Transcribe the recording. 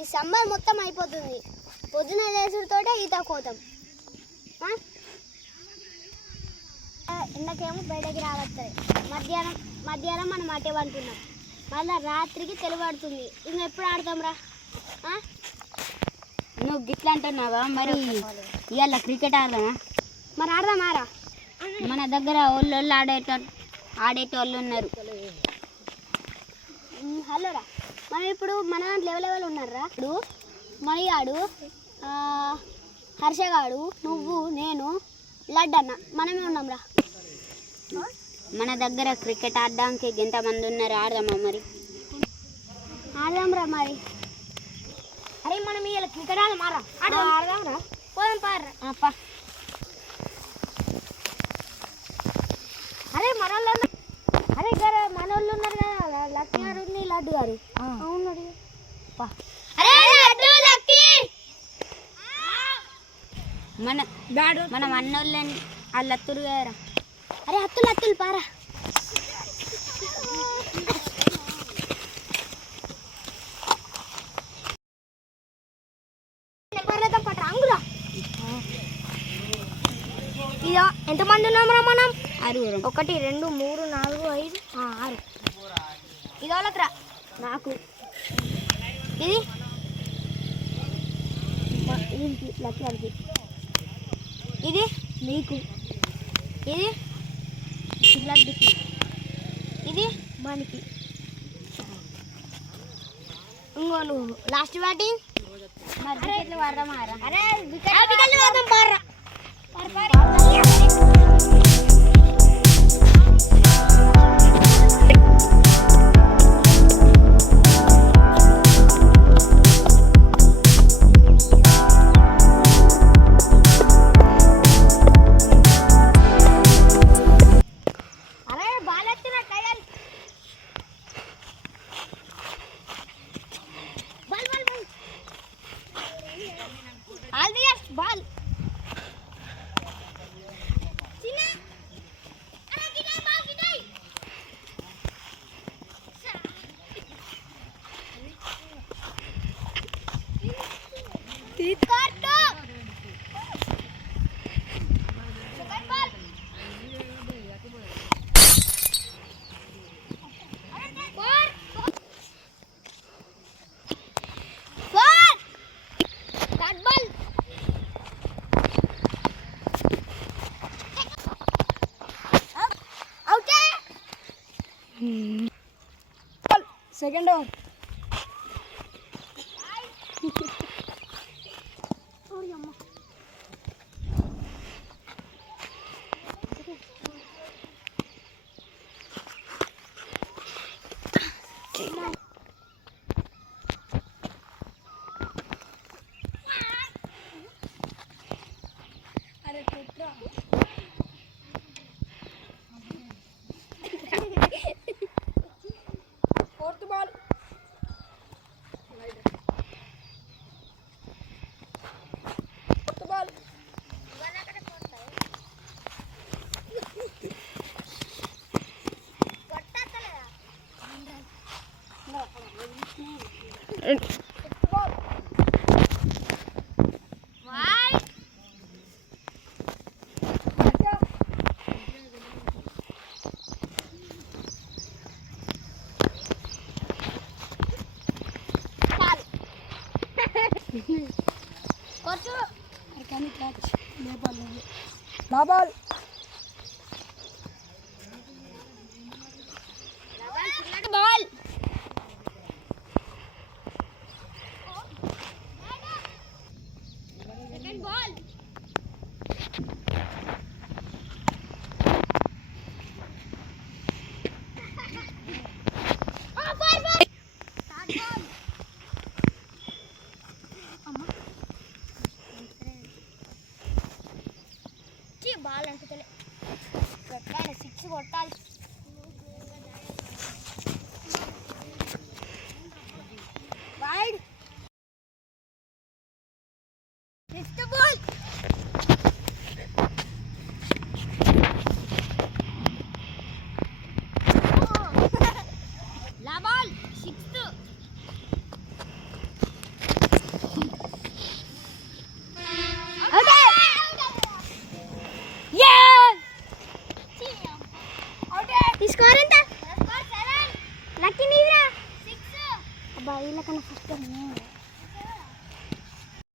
ఈ సమ్మర్ మొత్తం అయిపోతుంది. పొద్దున లేచుడుతోటే ఈత కోతాం. ఎండకేమో బయటకి రావస్తాయి. మధ్యాహ్నం మనం అటే వంటున్నాం. మళ్ళీ రాత్రికి తెలియబడుతుంది. ఇంకా ఎప్పుడు ఆడతాం రా? నువ్వు గిట్లా అంటున్నావా? మరి ఇవాళ క్రికెట్ ఆడదామా? మరి ఆడదామారా? మన దగ్గర వాళ్ళు ఆడేటోళ్ళు ఉన్నారు. హలో రా, మనం ఇప్పుడు మన దాంట్లో లెవెల్ ఉన్నారా? ఇప్పుడు మణిగాడు, హర్షగాడు, నువ్వు, నేను, లడ్డన్న మనమే ఉన్నాం రా. మన దగ్గర క్రికెట్ ఆడడానికి ఎంతమంది ఉన్నారు? ఆడదామా? మరి ఆడదాం రా. మరి అరే మనం ఇలా క్రికెట్ ఆడదామారా? ఆడదాం రా. పోదాం పారా. అరే మనోళ్ళు ఉన్నారు కదా, లక్కీ గారు ఉంది, లడ్డు గారు. అవును మనం అన్నోళ్ళని వాళ్ళు అత్తురు కదరా. అరే హత్తులు పారా. ఇదో ఎంతమంది ఉన్నాం మనం? 6. 1 2 3 4 5 6. ఇది వాళ్ళకి రా. నాకు ఇది లక్కీ, ఇది నీకు, ఇది లడ్డుకి, ఇది మనకి. ఇంకో నువ్వు లాస్ట్ బ్యాటింగ్. అరే వికెట్లు వాడదాం పారా. Ball second over. Ball ball second ball. Ball అంటుతలే, కొట్టాలి, 6 కొట్టాలి. వైడ్. Fifth ball. లా బాల్ 6th. వీళ్ళకన్నా ఫస్ట్